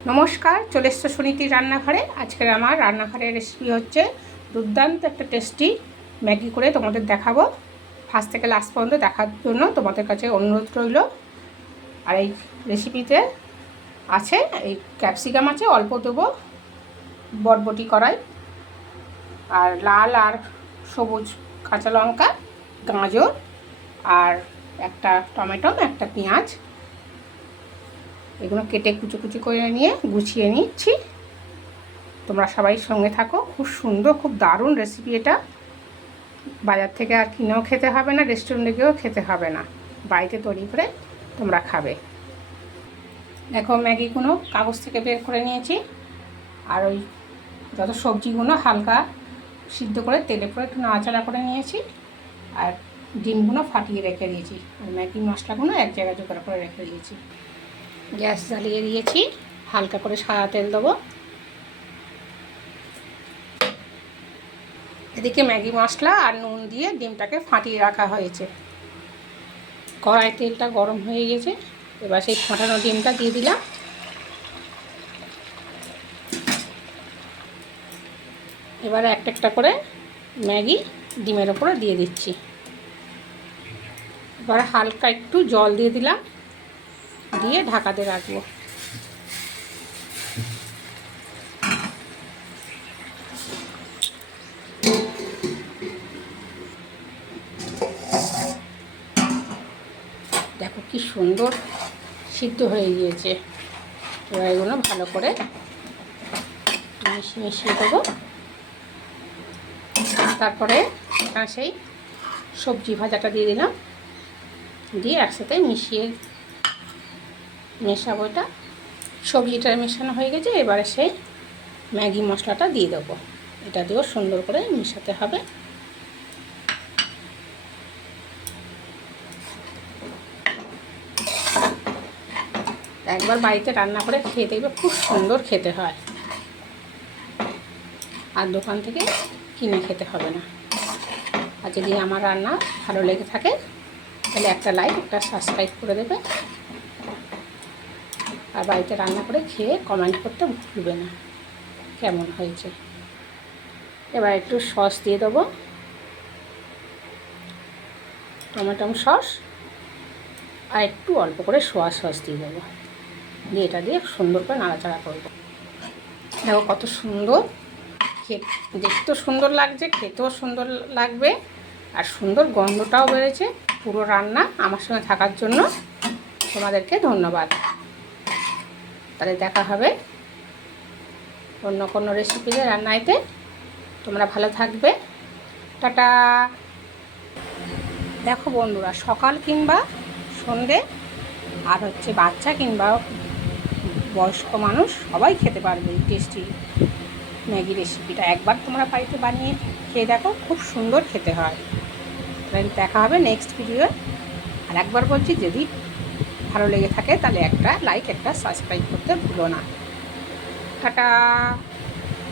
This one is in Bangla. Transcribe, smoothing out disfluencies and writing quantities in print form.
নমস্কার, চলে এসছো সুনীতির রান্নাঘরে। আজকের আমার রান্নাঘরের রেসিপি হচ্ছে দুর্দান্ত একটা টেস্টি ম্যাগি করে তোমাদের দেখাবো। ফার্স্ট থেকে লাস্ট পর্যন্ত দেখার জন্য তোমাদের কাছে অনুরোধ রইল। আর এই রেসিপিতে আছে এই ক্যাপসিকাম আছে, অল্প দেবো, বরবটি কড়াই, আর লাল আর সবুজ কাঁচা লঙ্কা, গাজর, আর একটা টমেটো, একটা পেঁয়াজ, এগুলো কেটে কুচি কুচি করে নিয়ে গুছিয়ে নিচ্ছি। তোমরা সবাই সঙ্গে থাকো। খুব সুন্দর, খুব দারুণ রেসিপি এটা। বাজার থেকে আর কিনেও খেতে হবে না, রেস্টুরেন্টে গিয়েও খেতে হবে না, বাড়িতে তৈরি করে তোমরা খাবে। দেখো, ম্যাগিগুলো কাগজ থেকে বের করে নিয়েছি। আর ওই যত সবজিগুলো হালকা সিদ্ধ করে তেলে পরে একটু নাড়াচাড়া করে নিয়েছি। আর ডিমগুলো ফাটিয়ে রেখে দিয়েছি। আর ম্যাগি মশলাগুলো এক জায়গায় জোগাড় করে রেখে দিয়েছি। গ্যাস জ্বালিয়ে দিয়েছি, হালকা করে সাদা তেল দেবো। এদিকে ম্যাগি মশলা আর নুন দিয়ে ডিমটাকে ফাটিয়ে রাখা হয়েছে। কড়াই তেলটা গরম হয়ে গেছে, এবার সেই ফাটানো ডিমটা দিয়ে দিলাম। এবারে একটা একটা করে ম্যাগি ডিমের ওপরে দিয়ে দিচ্ছি। এবার হালকা একটু জল দিয়ে দিলাম, দিয়ে ঢাকাতে রাখবো। দেখো কি সুন্দর সিদ্ধ হয়ে গিয়েছে। এবার এগুলো ভালো করে মিশিয়ে দেবো। তারপরে সেই সবজি ভাজাটা দিয়ে দিলাম, দিয়ে একসাথে মেশাবো। এটা সবজিটা মেশানো হয়ে গেছে। এবারে সেই ম্যাগি মশলাটা দিয়ে দেবো। এটা দিয়েও সুন্দর করে মেশাতে হবে। একবার বাড়িতে রান্না করে খেয়ে দেখবে, খুব সুন্দর খেতে হয়। আর দোকান থেকে কিনে খেতে হবে না। আর যদি আমার রান্না ভালো লেগে থাকে তাহলে একটা লাইক, একটা সাবস্ক্রাইব করে দেবে। আর বাড়িতে রান্না করে খেয়ে কমেন্ট করতে ভুলবে না কেমন হয়েছে। এবার একটু সস দিয়ে দেবো, টমেটো সস, আর একটু অল্প করে সোয়া সস দিয়ে দেবো। দিয়ে এটা দিয়ে সুন্দর করে নাড়াচাড়া করবো। দেখো কত সুন্দর দেখতেও সুন্দর লাগছে, খেতেও সুন্দর লাগবে, আর সুন্দর গন্ধটাও বেড়েছে। পুরো রান্না আমার সঙ্গে থাকার জন্য তোমাদেরকে ধন্যবাদ। তাহলে দেখা হবে অন্য কোনো রেসিপিতে, রান্নাইতে। তোমরা ভালো থাকবে, টাটা। দেখো বন্ধুরা, সকাল কিংবা সন্ধে, আর হচ্ছে বাচ্চা কিংবা বয়স্ক মানুষ সবাই খেতে পারবে এই টেস্টি ম্যাগি রেসিপিটা। একবার তোমরা বাড়িতে বানিয়ে খেয়ে দেখো, খুব সুন্দর খেতে হয়। তাহলে দেখা হবে নেক্সট ভিডিও। আর একবার বলছি, যদি ভালো লেগে থাকে তাহলে একটা লাইক, একটা সাবস্ক্রাইব করতে ভুলো না। টাটা।